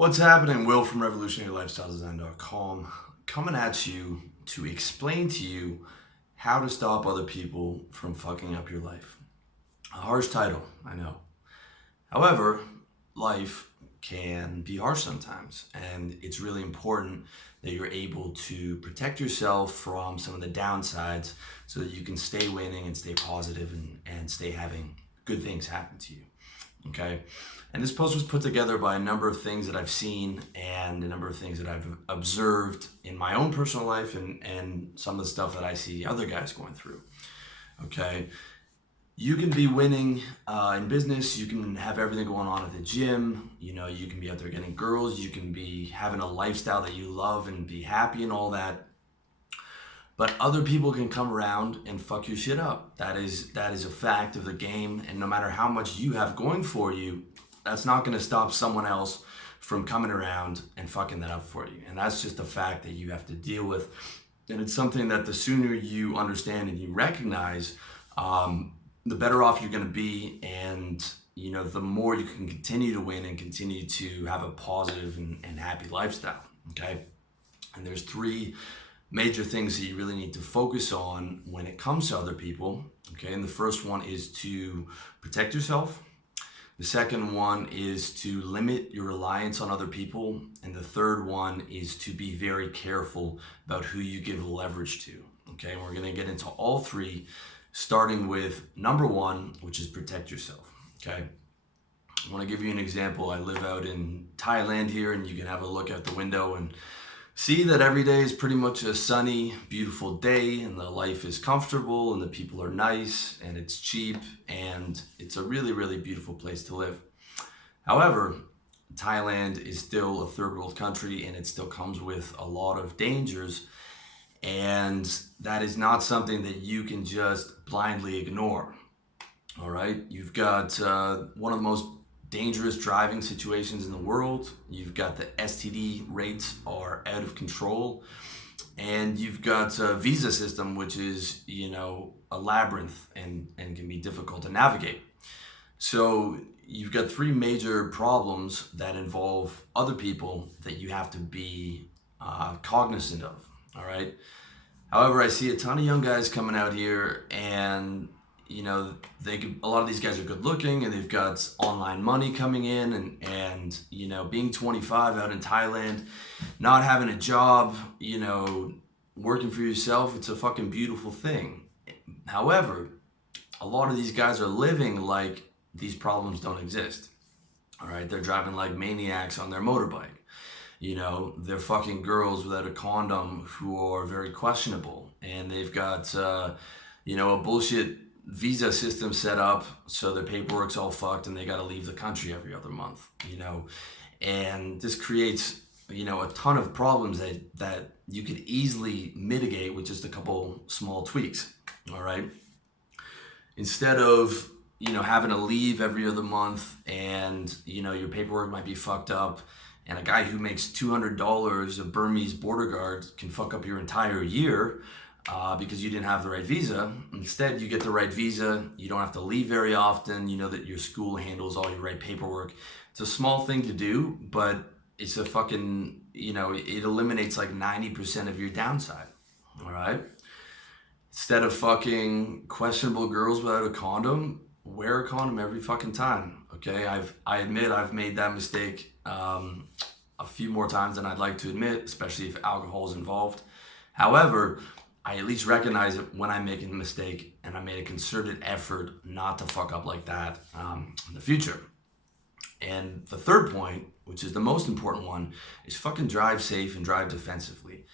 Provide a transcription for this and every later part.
What's happening? Will from RevolutionaryLifestyleDesign.com coming at you to explain to you how to stop other people from fucking up your life. A harsh title, I know. However, life can be harsh sometimes, and it's really important that you're able to protect yourself from some of the downsides so that you can stay winning and stay positive and stay having good things happen to you. Okay? And this post was put together by a number of things that I've seen and a number of things that I've observed in my own personal life and some of the stuff that I see other guys going through. Okay? You can be winning in business. You can have everything going on at the gym. You know, you can be out there getting girls. You can be having a lifestyle that you love and be happy and all that. But other people can come around and fuck your shit up. That is a fact of the game. And no matter how much you have going for you, that's not going to stop someone else from coming around and fucking that up for you. And that's just a fact that you have to deal with. And it's something that the sooner you understand and you recognize, the better off you're going to be, and you know, the more you can continue to win and continue to have a positive and happy lifestyle. Okay, and there's three major things that you really need to focus on when it comes to other people. Okay, and the first one is to protect yourself. The second one is to limit your reliance on other people, and the third one is to be very careful about who you give leverage to. Okay, and we're going to get into all three, starting with number one, which is protect yourself. Okay, I want to give you an example. I live out in Thailand here, and you can have a look out the window and see that every day is pretty much a sunny, beautiful day, and the life is comfortable, and the people are nice, and it's cheap, and it's a really, really beautiful place to live. However, Thailand is still a third world country, and it still comes with a lot of dangers. And that is not something that you can just blindly ignore. All right, you've got one of the most dangerous driving situations in the world. You've got the STD rates are out of control, and you've got a visa system which is, you know, a labyrinth and can be difficult to navigate. So you've got three major problems that involve other people that you have to be cognizant of. All right. However, I see a ton of young guys coming out here, and you know, a lot of these guys are good looking, and they've got online money coming in, and you know, being 25 out in Thailand, not having a job, you know, working for yourself, it's a fucking beautiful thing. However, a lot of these guys are living like these problems don't exist. All right, they're driving like maniacs on their motorbike. You know, they're fucking girls without a condom who are very questionable, and they've got, you know, a bullshit visa system set up so their paperwork's all fucked and they got to leave the country every other month, you know, and this creates, you know, a ton of problems that you could easily mitigate with just a couple small tweaks. All right, instead of, you know, having to leave every other month, and you know, your paperwork might be fucked up, and a guy who makes $200, a Burmese border guard, can fuck up your entire year because you didn't have the right visa. Instead, you get the right visa. You don't have to leave very often. You know that your school handles all your right paperwork. It's a small thing to do, but it's a fucking, you know, it eliminates like 90% of your downside. All right? Instead of fucking questionable girls without a condom, wear a condom every fucking time. Okay, I admit I've made that mistake a few more times than I'd like to admit, especially if alcohol is involved. However, I at least recognize it when I'm making a mistake, and I made a concerted effort not to fuck up like that in the future. And the third point, which is the most important one, is fucking drive safe and drive defensively.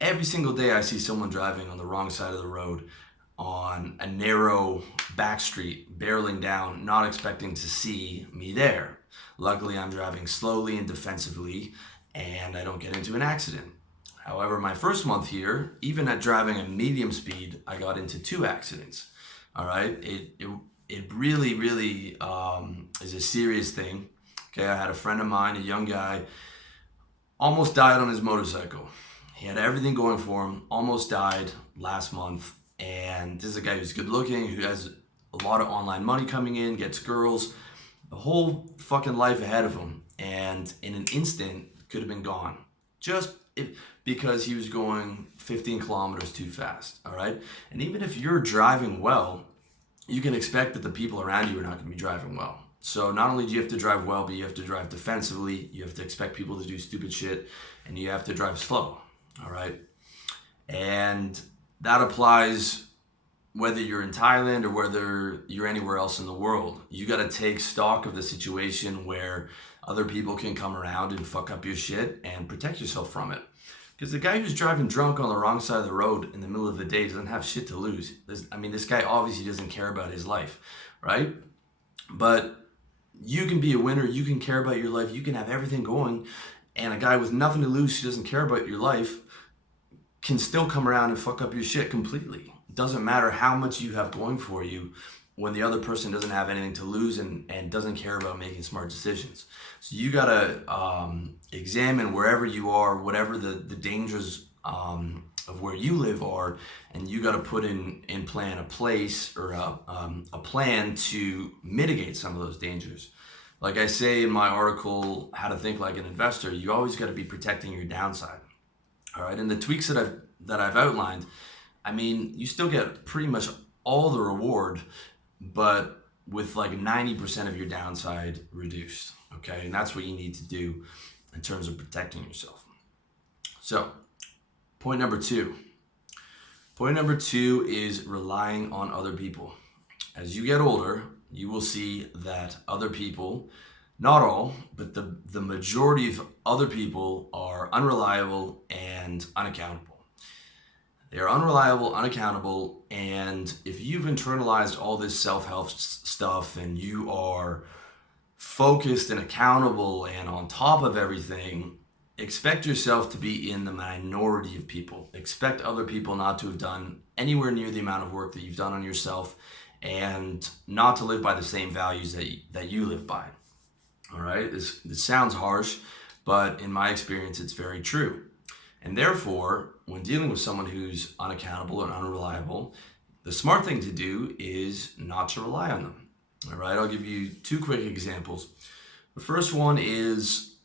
Every single day I see someone driving on the wrong side of the road on a narrow back street, barreling down, not expecting to see me there. Luckily, I'm driving slowly and defensively, and I don't get into an accident. However, my first month here, even at driving at medium speed, I got into 2 accidents. All right, it really, really is a serious thing. Okay, I had a friend of mine, a young guy, almost died on his motorcycle. He had everything going for him, almost died last month. And this is a guy who's good looking, who has a lot of online money coming in, gets girls, the whole fucking life ahead of him. and in an instant could have been gone. Because he was going 15 kilometers too fast, all right? And even if you're driving well, you can expect that the people around you are not going to be driving well. So not only do you have to drive well, but you have to drive defensively. You have to expect people to do stupid shit, and you have to drive slow, all right? And that applies whether you're in Thailand or whether you're anywhere else in the world. You got to take stock of the situation where other people can come around and fuck up your shit and protect yourself from it. Because the guy who's driving drunk on the wrong side of the road in the middle of the day doesn't have shit to lose. This guy obviously doesn't care about his life, right? But you can be a winner, you can care about your life, you can have everything going, and a guy with nothing to lose who doesn't care about your life can still come around and fuck up your shit completely. It doesn't matter how much you have going for you when the other person doesn't have anything to lose and doesn't care about making smart decisions. So you gotta examine wherever you are, whatever the dangers of where you live are, and you gotta put in plan a place or a plan to mitigate some of those dangers. Like I say in my article, How to Think Like an Investor, you always gotta be protecting your downside. All right, and the tweaks that I've outlined, you still get pretty much all the reward, but with like 90% of your downside reduced, okay? And that's what you need to do in terms of protecting yourself. So, point number two. Point number two is relying on other people. As you get older, you will see that other people, not all, but the majority of other people are unreliable and unaccountable. They're unreliable, unaccountable, and if you've internalized all this self-help stuff and you are focused and accountable and on top of everything, expect yourself to be in the minority of people. Expect other people not to have done anywhere near the amount of work that you've done on yourself and not to live by the same values that you live by. All right? This sounds harsh, but in my experience, it's very true. And therefore, when dealing with someone who's unaccountable and unreliable, the smart thing to do is not to rely on them. All right, I'll give you two quick examples. The first one is,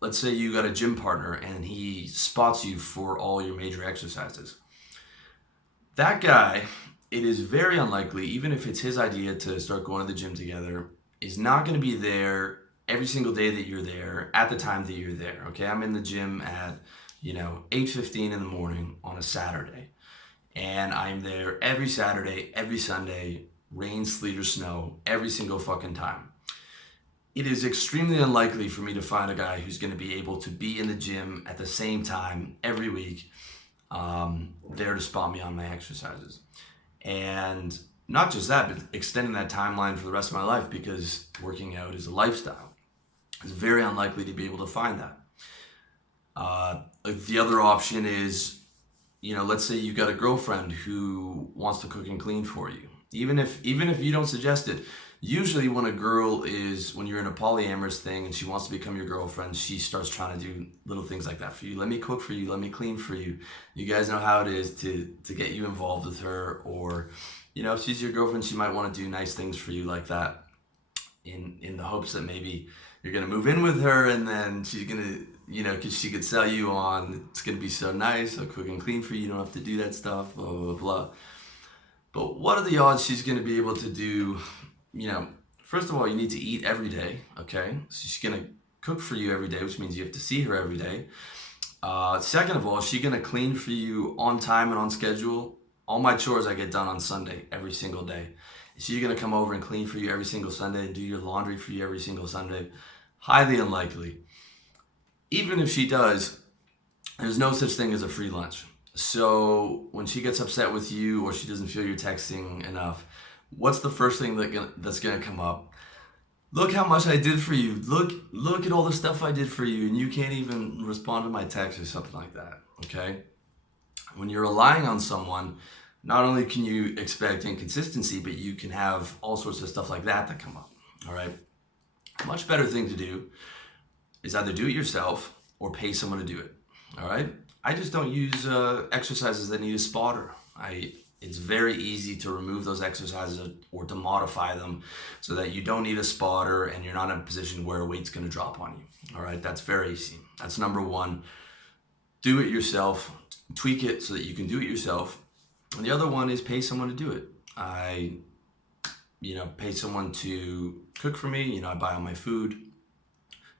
let's say you got a gym partner and he spots you for all your major exercises. That guy, it is very unlikely, even if it's his idea to start going to the gym together, is not going to be there every single day that you're there at the time that you're there. Okay, I'm in the gym at 8:15 in the morning on a Saturday. And I'm there every Saturday, every Sunday, rain, sleet, or snow, every single fucking time. It is extremely unlikely for me to find a guy who's going to be able to be in the gym at the same time every week, there to spot me on my exercises. And not just that, but extending that timeline for the rest of my life, because working out is a lifestyle. It's very unlikely to be able to find that. The other option is, let's say you've got a girlfriend who wants to cook and clean for you. Even if you don't suggest it, usually when you're in a polyamorous thing and she wants to become your girlfriend, she starts trying to do little things like that for you. Let me cook for you, let me clean for you. You guys know how it is to get you involved with her, or, if she's your girlfriend, she might want to do nice things for you like that in the hopes that maybe you're going to move in with her and then she's going to, because she could sell you on, it's going to be so nice, I'll cook and clean for you, you don't have to do that stuff, blah, blah, blah. But what are the odds she's going to be able to do, first of all, you need to eat every day, okay? So she's going to cook for you every day, which means you have to see her every day. Second of all, she's going to clean for you on time and on schedule. All my chores I get done on Sunday, every single day. She's going to come over and clean for you every single Sunday and do your laundry for you every single Sunday. Highly unlikely. Even if she does, there's no such thing as a free lunch. So when she gets upset with you or she doesn't feel you're texting enough, what's the first thing that's going to come up? Look how much I did for you. Look at all the stuff I did for you, and you can't even respond to my text or something like that, okay? When you're relying on someone, not only can you expect inconsistency, but you can have all sorts of stuff like that come up, all right? A much better thing to do is either do it yourself or pay someone to do it, all right? I just don't use exercises that need a spotter. I It's very easy to remove those exercises or to modify them so that you don't need a spotter and you're not in a position where a weight's going to drop on you. All right, that's very easy. That's number one. Do it yourself. Tweak it so that you can do it yourself. And the other one is pay someone to do it. I pay someone to cook for me. I buy all my food,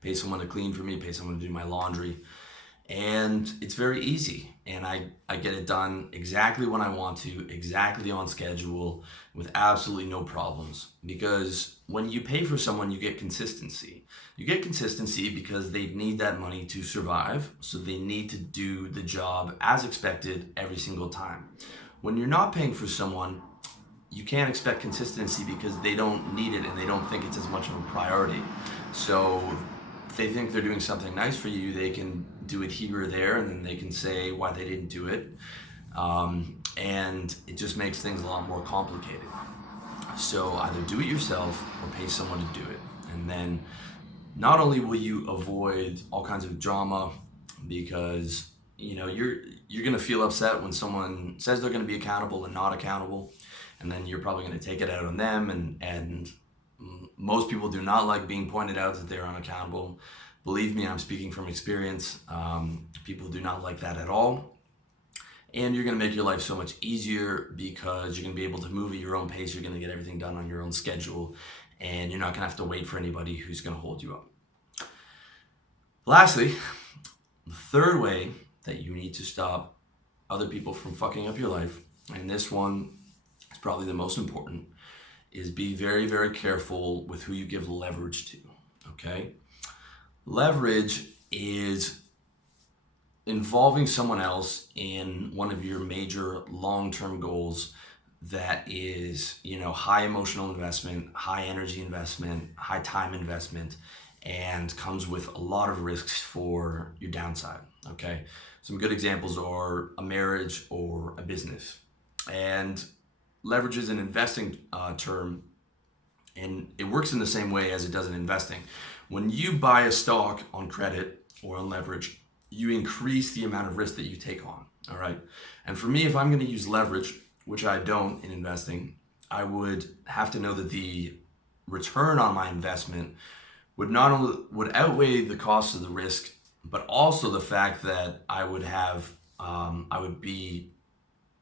pay someone to clean for me, pay someone to do my laundry. And it's very easy. And I get it done exactly when I want to, exactly on schedule, with absolutely no problems. Because when you pay for someone, you get consistency. You get consistency because they need that money to survive. So they need to do the job as expected every single time. When you're not paying for someone, you can't expect consistency because they don't need it and they don't think it's as much of a priority. So if they think they're doing something nice for you, they can do it here or there, and then they can say why they didn't do it. And it just makes things a lot more complicated. So either do it yourself or pay someone to do it. And then not only will you avoid all kinds of drama, because you're gonna feel upset when someone says they're gonna be accountable and not accountable, and then you're probably gonna take it out on them, and most people do not like being pointed out that they're unaccountable. Believe me, I'm speaking from experience. People do not like that at all. And you're gonna make your life so much easier because you're gonna be able to move at your own pace. You're gonna get everything done on your own schedule, and you're not gonna have to wait for anybody who's gonna hold you up. Lastly, the third way that you need to stop other people from fucking up your life, and this one is probably the most important, is be very, very careful with who you give leverage to, okay? Leverage is involving someone else in one of your major long-term goals that is, high emotional investment, high energy investment, high time investment, and comes with a lot of risks for your downside, okay? Some good examples are a marriage or a business. And leverage is an investing term, and it works in the same way as it does in investing. When you buy a stock on credit or on leverage, you increase the amount of risk that you take on, all right? And for me, if I'm gonna use leverage, which I don't in investing, I would have to know that the return on my investment would not only outweigh the cost of the risk, but also the fact that I would be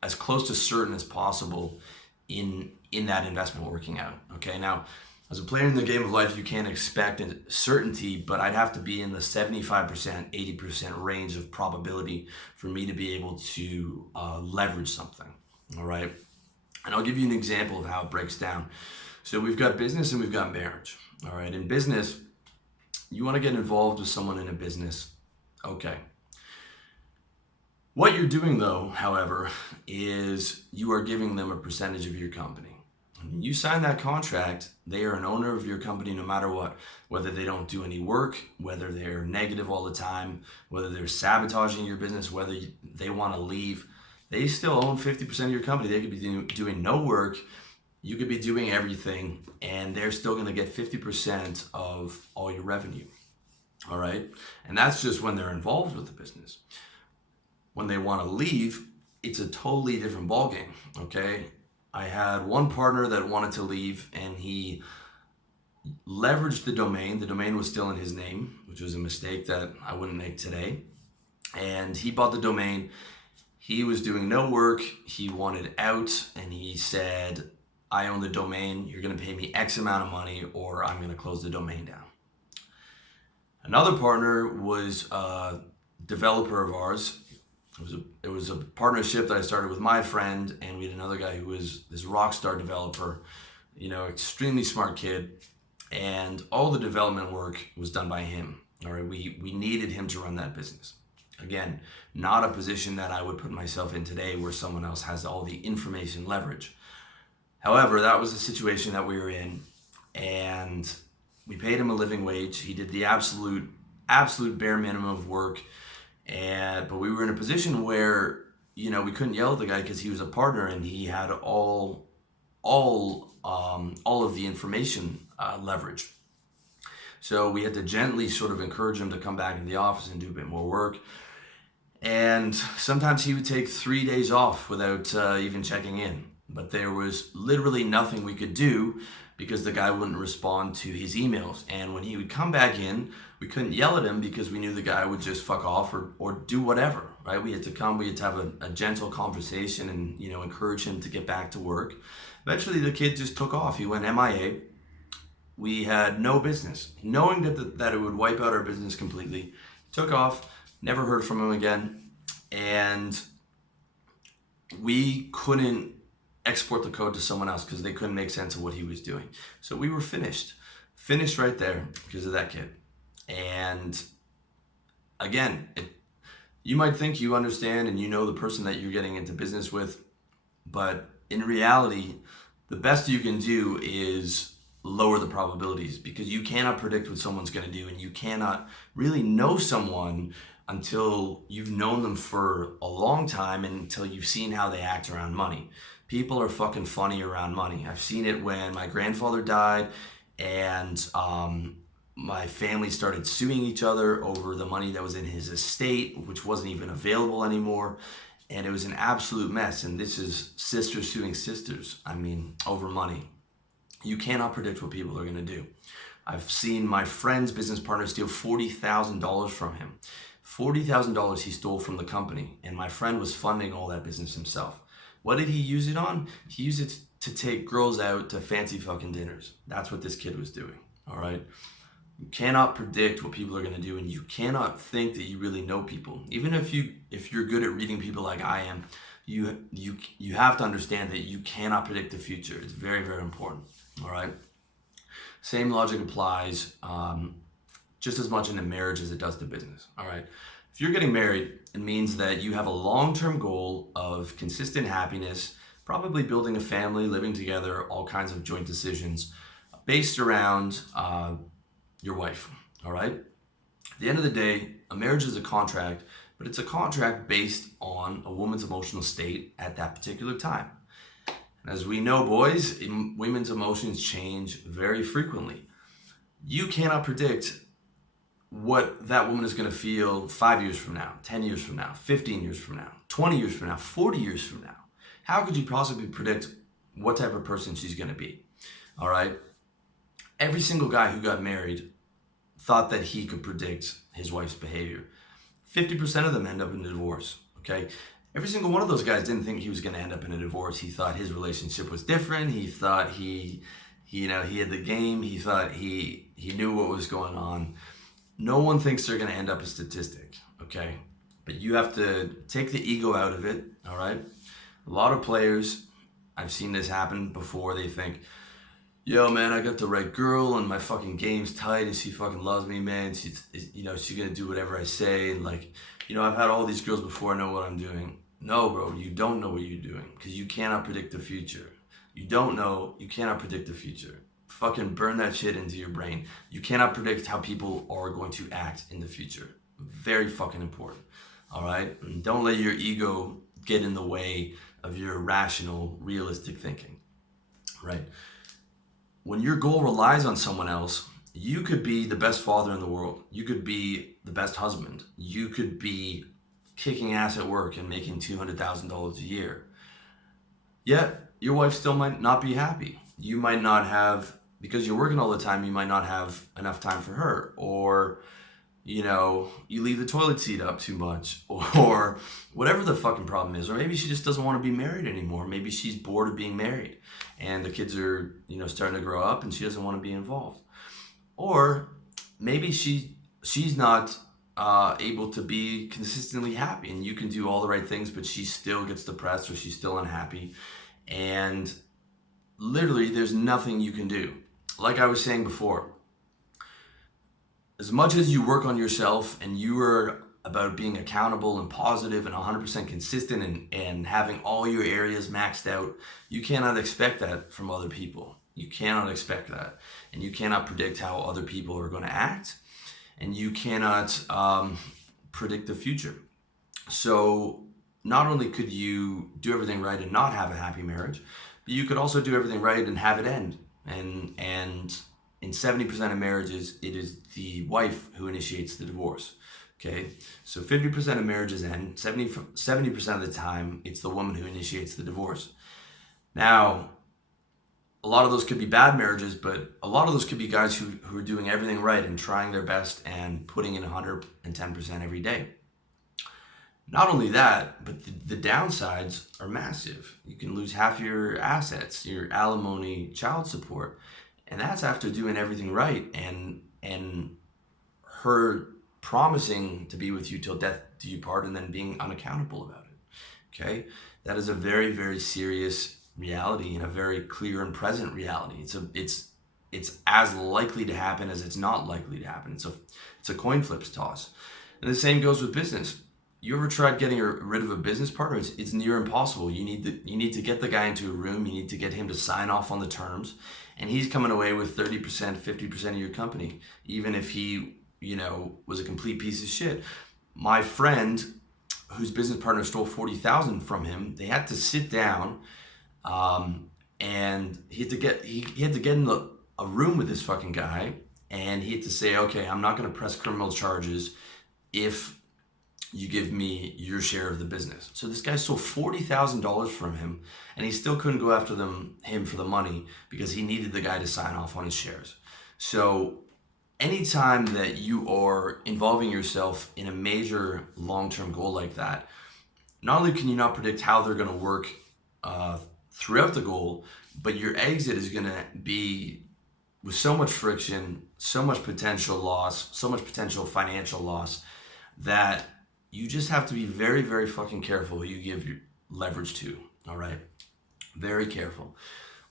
as close to certain as possible in that investment working out. Okay, now as a player in the game of life, you can't expect certainty, but I'd have to be in the 75%, 80% range of probability for me to be able to leverage something. All right, and I'll give you an example of how it breaks down. So we've got business and we've got marriage. All right, in business, you want to get involved with someone in a business. Okay. What you're doing though, however, is you are giving them a percentage of your company. When you sign that contract, they are an owner of your company no matter what. Whether they don't do any work, whether they're negative all the time, whether they're sabotaging your business, whether they want to leave, they still own 50% of your company. They could be doing no work. You could be doing everything, and they're still going to get 50% of all your revenue. All right? And that's just when they're involved with the business. When they want to leave, it's a totally different ballgame, okay? I had one partner that wanted to leave, and he leveraged the domain. The domain was still in his name, which was a mistake that I wouldn't make today. And he bought the domain. He was doing no work. He wanted out, and he said, I own the domain. You're going to pay me X amount of money, or I'm going to close the domain down. Another partner was a developer of ours. It was a partnership that I started with my friend, and we had another guy who was this rock star developer, extremely smart kid, and all the development work was done by him. All right, we needed him to run that business. Again, not a position that I would put myself in today where someone else has all the information leverage. However, that was the situation that we were in, and we paid him a living wage. He did the absolute bare minimum of work. But we were in a position where, we couldn't yell at the guy because he was a partner and he had all of the information leverage. So we had to gently sort of encourage him to come back in the office and do a bit more work. And sometimes he would take 3 days off without even checking in. But there was literally nothing we could do because the guy wouldn't respond to his emails. And when he would come back in, we couldn't yell at him because we knew the guy would just fuck off or do whatever, right? We had to have a gentle conversation and, encourage him to get back to work. Eventually the kid just took off. He went MIA. We had no business. Knowing that it would wipe out our business completely, took off, never heard from him again. And we couldn't export the code to someone else because they couldn't make sense of what he was doing. So we were finished right there because of that kid. And again, you might think you understand and you know the person that you're getting into business with, but in reality, the best you can do is lower the probabilities because you cannot predict what someone's going to do, and you cannot really know someone until you've known them for a long time and until you've seen how they act around money. People are fucking funny around money. I've seen it when my grandfather died and my family started suing each other over the money that was in his estate, which wasn't even available anymore. And it was an absolute mess. And this is sisters suing sisters. Over money. You cannot predict what people are going to do. I've seen my friend's business partner steal $40,000 from him. $40,000 he stole from the company. And my friend was funding all that business himself. What did he use it on? He used it to take girls out to fancy fucking dinners. That's what this kid was doing, all right? You cannot predict what people are going to do, and you cannot think that you really know people. Even if you're good at reading people like I am, you have to understand that you cannot predict the future. It's very, very important, all right? Same logic applies just as much in a marriage as it does to business, all right? If you're getting married, it means that you have a long-term goal of consistent happiness, probably building a family, living together, all kinds of joint decisions based around your wife, all right? At the end of the day, a marriage is a contract, but it's a contract based on a woman's emotional state at that particular time. And as we know, boys, women's emotions change very frequently. You cannot predict what that woman is going to feel 5 years from now, 10 years from now, 15 years from now, 20 years from now, 40 years from now. How could you possibly predict what type of person she's going to be? All right. Every single guy who got married thought that he could predict his wife's behavior. 50% of them end up in a divorce. Okay. Every single one of those guys didn't think he was going to end up in a divorce. He thought his relationship was different. He thought he had the game. He thought he knew what was going on. No one thinks they're going to end up a statistic, okay? But you have to take the ego out of it, all right? A lot of players, I've seen this happen before, they think, yo, man, I got the right girl and my fucking game's tight and she fucking loves me, man. She's going to do whatever I say. And I've had all these girls before, I know what I'm doing. No, bro, you don't know what you're doing because you cannot predict the future. You cannot predict the future. Fucking burn that shit into your brain. You cannot predict how people are going to act in the future. Very fucking important. All right? And don't let your ego get in the way of your rational, realistic thinking. Right? When your goal relies on someone else, you could be the best father in the world. You could be the best husband. You could be kicking ass at work and making $200,000 a year. Yet, your wife still might not be happy. You might not have, because you're working all the time, you might not have enough time for her. Or, you leave the toilet seat up too much. Or whatever the fucking problem is. Or maybe she just doesn't want to be married anymore. Maybe she's bored of being married. And the kids are, starting to grow up and she doesn't want to be involved. Or maybe she's not able to be consistently happy. And you can do all the right things, but she still gets depressed or she's still unhappy. And literally, there's nothing you can do. Like I was saying before, as much as you work on yourself and you are about being accountable and positive and 100% consistent and having all your areas maxed out, you cannot expect that from other people. You cannot expect that. And you cannot predict how other people are going to act. And you cannot predict the future. So not only could you do everything right and not have a happy marriage, but you could also do everything right and have it end. And in 70% of marriages, it is the wife who initiates the divorce. Okay, so 50% of marriages end. 70% of the time, it's the woman who initiates the divorce. Now, a lot of those could be bad marriages, but a lot of those could be guys who are doing everything right and trying their best and putting in 110% every day. Not only that, but the downsides are massive. You can lose half your assets, your alimony, child support, and that's after doing everything right and her promising to be with you till death do you part and then being unaccountable about it. Okay, that is a very, very serious reality and a very clear and present reality. It's as likely to happen as it's not likely to happen. It's a coin flips toss, and the same goes with business. You ever tried getting rid of a business partner? It's near impossible. You need to get the guy into a room. You need to get him to sign off on the terms, and he's coming away with 30%, 50% of your company, even if he, was a complete piece of shit. My friend, whose business partner stole $40,000 from him, they had to sit down, and he had to get in a room with this fucking guy, and he had to say, okay, I'm not going to press criminal charges if you give me your share of the business. So this guy stole $40,000 from him, and he still couldn't go after him for the money because he needed the guy to sign off on his shares. So anytime that you are involving yourself in a major long-term goal like that, not only can you not predict how they're going to work throughout the goal, but your exit is going to be with so much friction, so much potential loss, so much potential financial loss, that you just have to be very, very fucking careful who you give your leverage to, all right? Very careful.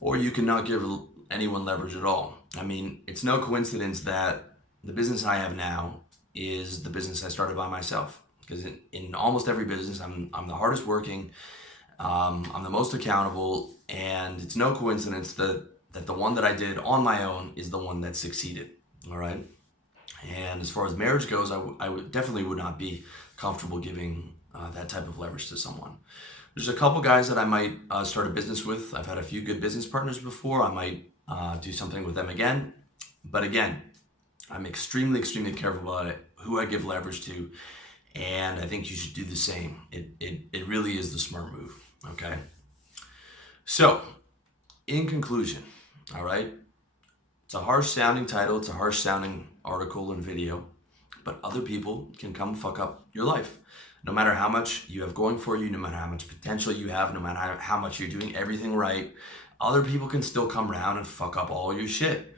Or you cannot give anyone leverage at all. I mean, it's no coincidence that the business I have now is the business I started by myself. Because in almost every business, I'm the hardest working, I'm the most accountable, and it's no coincidence that the one that I did on my own is the one that succeeded, all right? And as far as marriage goes, I definitely would not be comfortable giving that type of leverage to someone. There's a couple guys that I might start a business with. I've had a few good business partners before. I might do something with them again. But again, I'm extremely, extremely careful about who I give leverage to. And I think you should do the same. It really is the smart move, okay? So, in conclusion, all right? It's a harsh sounding title. It's a harsh sounding article and video. But other people can come fuck up your life. No matter how much you have going for you, no matter how much potential you have, no matter how much you're doing everything right, other people can still come around and fuck up all your shit.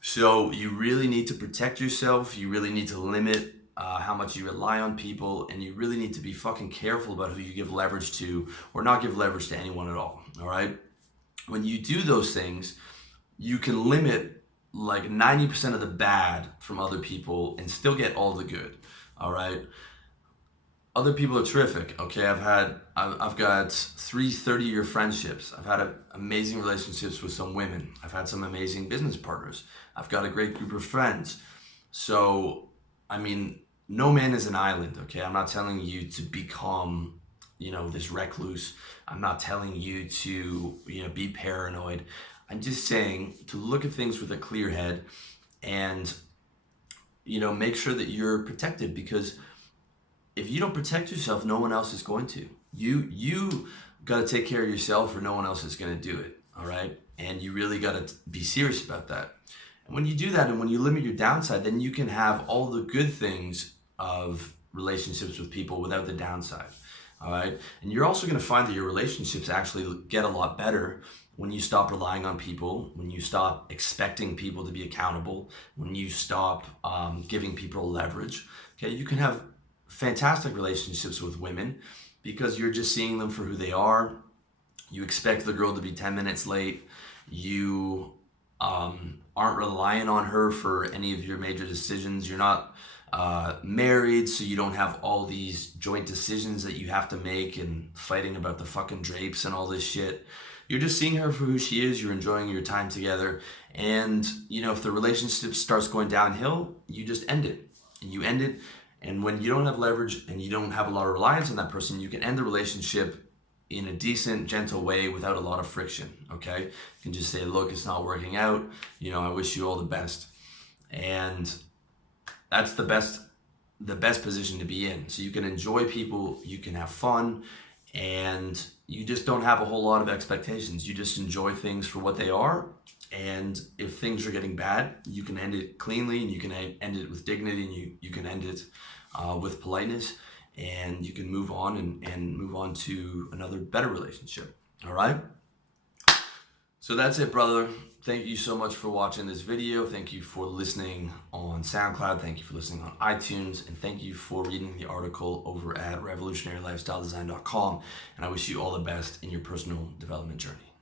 So you really need to protect yourself. You really need to limit how much you rely on people, and you really need to be fucking careful about who you give leverage to, or not give leverage to anyone at all, all right? When you do those things, you can limit like 90% of the bad from other people and still get all the good, all right? Other people are terrific, okay? I've got 3 30-year friendships. I've had amazing relationships with some women. I've had some amazing business partners. I've got a great group of friends. So, I mean, no man is an island, okay? I'm not telling you to become, this recluse. I'm not telling you to, be paranoid. I'm just saying to look at things with a clear head and, make sure that you're protected, because if you don't protect yourself, no one else is going to. You got to take care of yourself, or no one else is going to do it, all right? And you really got to be serious about that. And when you do that, and when you limit your downside, then you can have all the good things of relationships with people without the downside, all right? And you're also going to find that your relationships actually get a lot better when you stop relying on people, when you stop expecting people to be accountable, when you stop giving people leverage. Okay, you can have fantastic relationships with women because you're just seeing them for who they are. You expect the girl to be 10 minutes late. You aren't relying on her for any of your major decisions. You're not married, so you don't have all these joint decisions that you have to make and fighting about the fucking drapes and all this shit. You're just seeing her for who she is. You're enjoying your time together. And, if the relationship starts going downhill, you just end it. And you end it. And when you don't have leverage and you don't have a lot of reliance on that person, you can end the relationship in a decent, gentle way without a lot of friction, okay? You can just say, look, it's not working out. I wish you all the best. And that's the the best position to be in. So you can enjoy people, you can have fun, and you just don't have a whole lot of expectations. You just enjoy things for what they are. And if things are getting bad, you can end it cleanly, and you can end it with dignity, and you can end it with politeness, and you can move on and move on to another better relationship. All right? So that's it, brother. Thank you so much for watching this video. Thank you for listening on SoundCloud. Thank you for listening on iTunes. And thank you for reading the article over at revolutionarylifestyledesign.com. And I wish you all the best in your personal development journey.